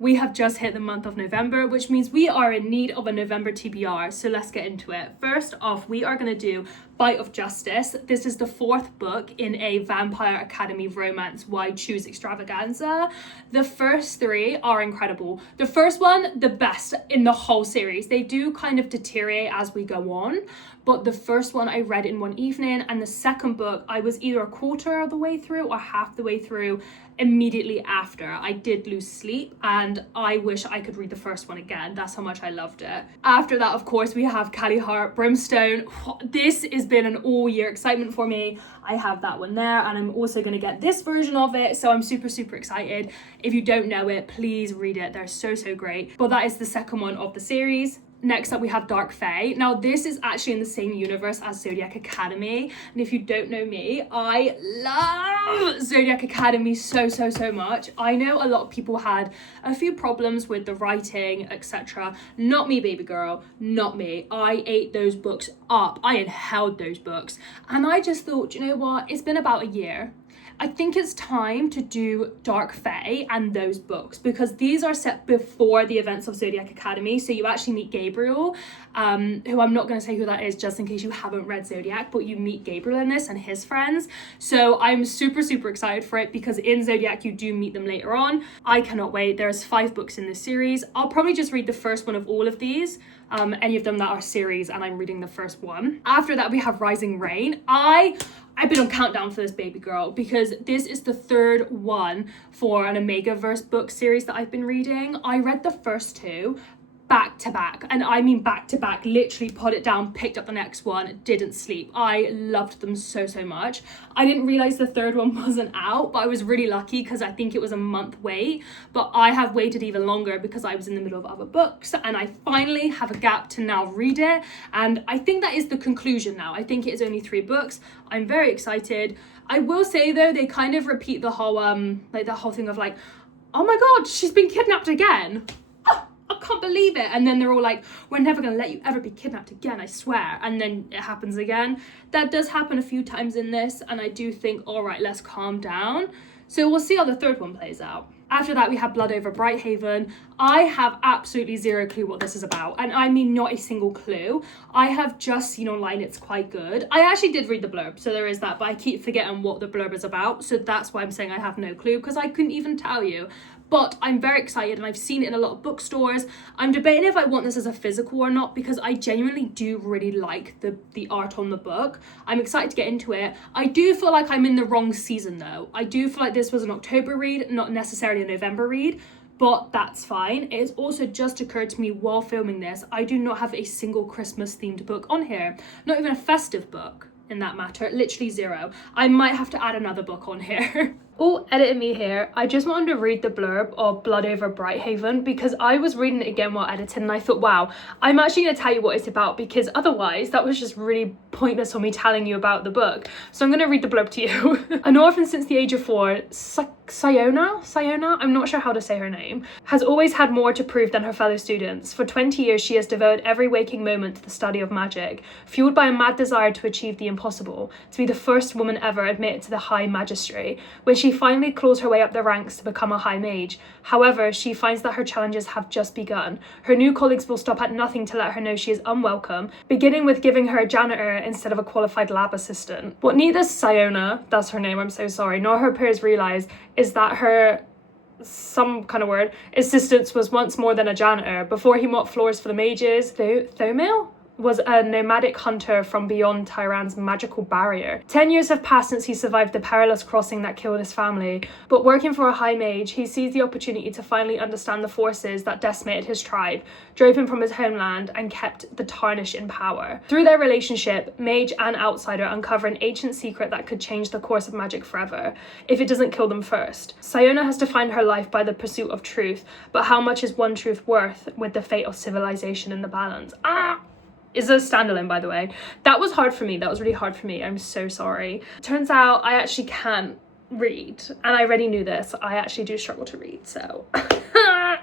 We have just hit the month of November, which means we are in need of a November TBR. So let's get into it. First off, we are going to do Bite of Justice. This is the fourth book in a Vampire Academy romance Why Choose extravaganza. The first three are incredible. The first one, the best in the whole series. They do kind of deteriorate as we go on, but the first one I read in one evening, and the second book I was either a quarter of the way through or half the way through immediately after. I did lose sleep and I wish I could read the first one again. That's how much I loved it. After that, of course, we have Callie Hart, Brimstone. This has been an all-year excitement for me. I have that one there, and I'm also going to get this version of it, so I'm super excited. If you don't know it, please read it. They're so great. But that is the second one of the series. Next up, we have Dark Fae. Now, this is actually in the same universe as Zodiac Academy. And if you don't know me, I love Zodiac Academy so much. I know a lot of people had a few problems with the writing, etc. Not me, baby girl. Not me. I ate those books up. I inhaled those books. And I just thought, you know what? It's been about a year. I think it's time to do Dark Fae and those books, because these are set before the events of Zodiac Academy. So you actually meet Gabriel, who I'm not going to say who that is just in case you haven't read Zodiac, but you meet Gabriel in this and his friends. So I'm super excited for it, because in Zodiac you do meet them later on. I cannot wait. There's 5 books in this series. I'll probably just read the first one of all of these. Any of them that are series, and I'm reading the first one. After that, we have Rising Rain. I've been on countdown for this, baby girl, because this is the third one for an Omegaverse book series that I've been reading. I read the first 2 back to back, and I mean back to back, literally put it down, picked up the next one, didn't sleep. I loved them so much. I didn't realize the third one wasn't out, but I was really lucky because I think it was a month wait, but I have waited even longer because I was in the middle of other books, and I finally have a gap to now read it, and I think that is the conclusion now. I think it is only 3 books. I'm very excited. I will say though, they kind of repeat the whole like the whole thing of like, oh my god, she's been kidnapped again. I can't believe it. And then they're all like, we're never going to let you ever be kidnapped again, I swear. And then it happens again. That does happen a few times in this, and I do think, all right, let's calm down. So we'll see how the third one plays out. After that, we have Blood Over Brighthaven. I have absolutely zero clue what this is about, and I mean not a single clue. I have just seen online it's quite good. I actually did read the blurb, so there is that, but I keep forgetting what the blurb is about, so that's why I'm saying I have no clue, because I couldn't even tell you. But I'm very excited, and I've seen it in a lot of bookstores. I'm debating if I want this as a physical or not, because I genuinely do really like the art on the book. I'm excited to get into it. I do feel like I'm in the wrong season though. I do feel like this was an October read, not necessarily a November read, but that's fine. It has also just occurred to me while filming this, I do not have a single Christmas themed book on here. Not even a festive book in that matter, literally 0. I might have to add another book on here. Oh, editing me here. I just wanted to read the blurb of Blood Over Brighthaven, because I was reading it again while editing, and I thought, wow, I'm actually going to tell you what it's about, because otherwise that was just really pointless for me telling you about the book. So I'm going to read the blurb to you. An orphan since the age of 4, Siona, I'm not sure how to say her name, has always had more to prove than her fellow students. For 20 years she has devoted every waking moment to the study of magic, fueled by a mad desire to achieve the impossible, to be the first woman ever admitted to the High Magistracy. When she finally claws her way up the ranks to become a High Mage, however, she finds that her challenges have just begun. Her new colleagues will stop at nothing to let her know she is unwelcome, beginning with giving her a janitor instead of a qualified lab assistant. What neither Siona, that's her name, I'm so sorry, nor her peers realise is that her assistance was once more than a janitor. Before he mopped floors for the mages, Thomil was a nomadic hunter from beyond Tyran's magical barrier. 10 years have passed since he survived the perilous crossing that killed his family, but working for a high mage, he seized the opportunity to finally understand the forces that decimated his tribe, drove him from his homeland, and kept the Tarnished in power. Through their relationship, mage and outsider uncover an ancient secret that could change the course of magic forever, if it doesn't kill them first. Siona has defined her life by the pursuit of truth, but how much is one truth worth with the fate of civilization in the balance? Is a standalone, by the way. That was hard for me. That was really hard for me. I'm so sorry. Turns out I actually can't read, and I already knew this. I actually do struggle to read, so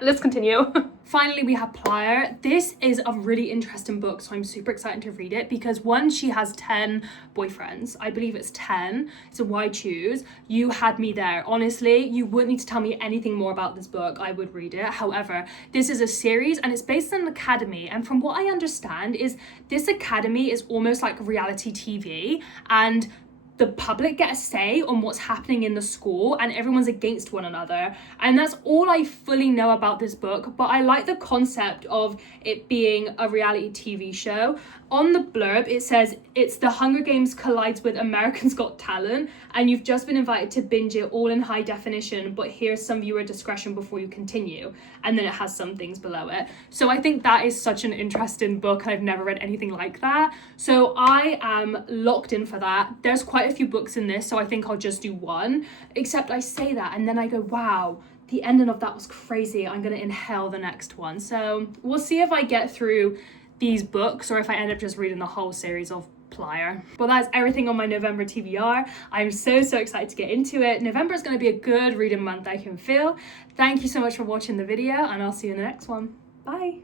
let's continue. Finally, we have Plier. This is a really interesting book, so I'm super excited to read it because one, she has 10 boyfriends. I believe it's 10. So why choose? You had me there. Honestly, you wouldn't need to tell me anything more about this book. I would read it. However, this is a series and it's based on an academy. And from what I understand is this academy is almost like reality TV, and the public get a say on what's happening in the school and everyone's against one another. And that's all I fully know about this book, but I like the concept of it being a reality TV show. On the blurb, it says it's The Hunger Games collides with America's Got Talent, and you've just been invited to binge it all in high definition, but here's some viewer discretion before you continue. And then it has some things below it. So I think that is such an interesting book. I've never read anything like that. So I am locked in for that. There's quite a few books in this, so I think I'll just do one. Except I say that and then I go, wow, the ending of that was crazy. I'm gonna inhale the next one. So we'll see if I get through these books or if I end up just reading the whole series of Plier. Well, that's everything on my November TBR. I'm so excited to get into it. November is going to be a good reading month, I can feel. Thank you so much for watching the video, and I'll see you in the next one. Bye.